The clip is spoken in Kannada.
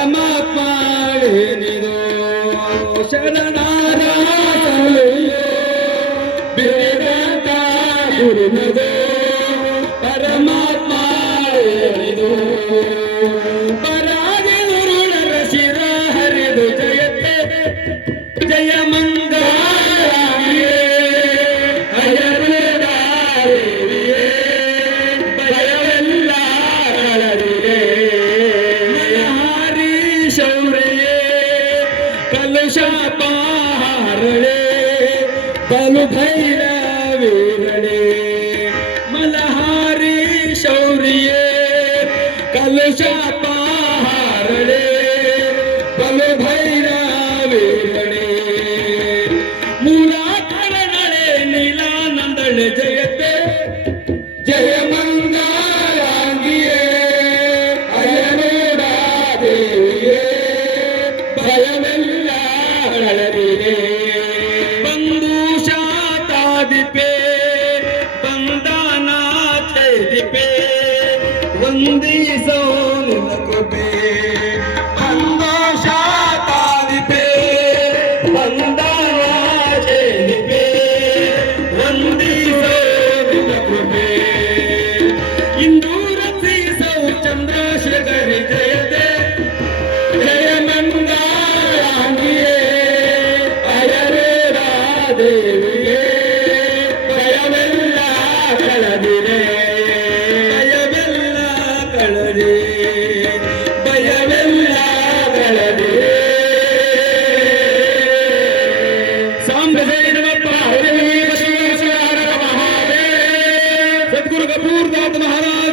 ಪರಮಾತ್ಮನಿದು ಶರಣಾರ ಬೇದಾಂತ ಗುರುನದು ಪರಮಾತ್ಮನಿದು ಪರಾಗಿ ಗುರುಳರ ಶಿರ ಹರಿದು ಜಯತೆ ಜಯ ಮಂಗಲಾಗಿಯೇ ಅಯರುದಾರಿಯೇ ಭಯವೆಲ್ಲ ಕಳದಿದೆ ಮನಹಾರಿ ಶೌರ್ಯೇ ಕಲುಷಾಪಹಾರಳೆ ಬಲು ಭೈರವೀರಳೆ ಮಲಹಾರಿ ಶೌರ್ಯೇ ಕಲುಷಾಪಹಾರಳೆ ಬಲು ಭೈರವೀರಳೆ ಮೂಲಾಕರಣಳೆ ನೀಲಾನಂದಳೆ ಜಯತೆ ಜಯ ಮಂಗಲಾಂಗಿಯೇ ಅಯನೂರ ದೇವಿಯೇ ಭಯವೆಲ್ಲ ಕಳದಿದೆ ಬಂಧು ಶಾತಾದಿಪೆ ಬಂಧನ ಛೇದಿಪೆ ವಂದಿಸೋ ನಿನ್ನ ಕೃಪೆ ಬಂಧು ಶಾತಾದಿಪೆ ಬಂಧನ ಛೇದಿಪೆ ವಂದಿಸೋ ನಿನ್ನ ಕೃಪೆ ಇಂದು ರಚಿಸೋ ಚಂದ್ರಶೇಖರಿ ಜಯತೆ ಜಯ ಮಂಗಲಾಂಗಿಯೇ ಅಯರೇರ ದೇವಿಯೇ ಭಯವೆಲ್ಲ ಕಳದಿರೆ ಭಯವೆಲ್ಲ ಕಳದೆ ಭಯವೆಲ್ಲ ಕಳದಿರೆ ಸಾಂಬೆ ನಮಃ ಹರೇ ಶಿವ ಶಿವ ಹರ ಮಹಾದೇವ ಸದ್ಗುರು ಕಪೂರ್ ದಾಸ್ ಮಹಾರಾಜ್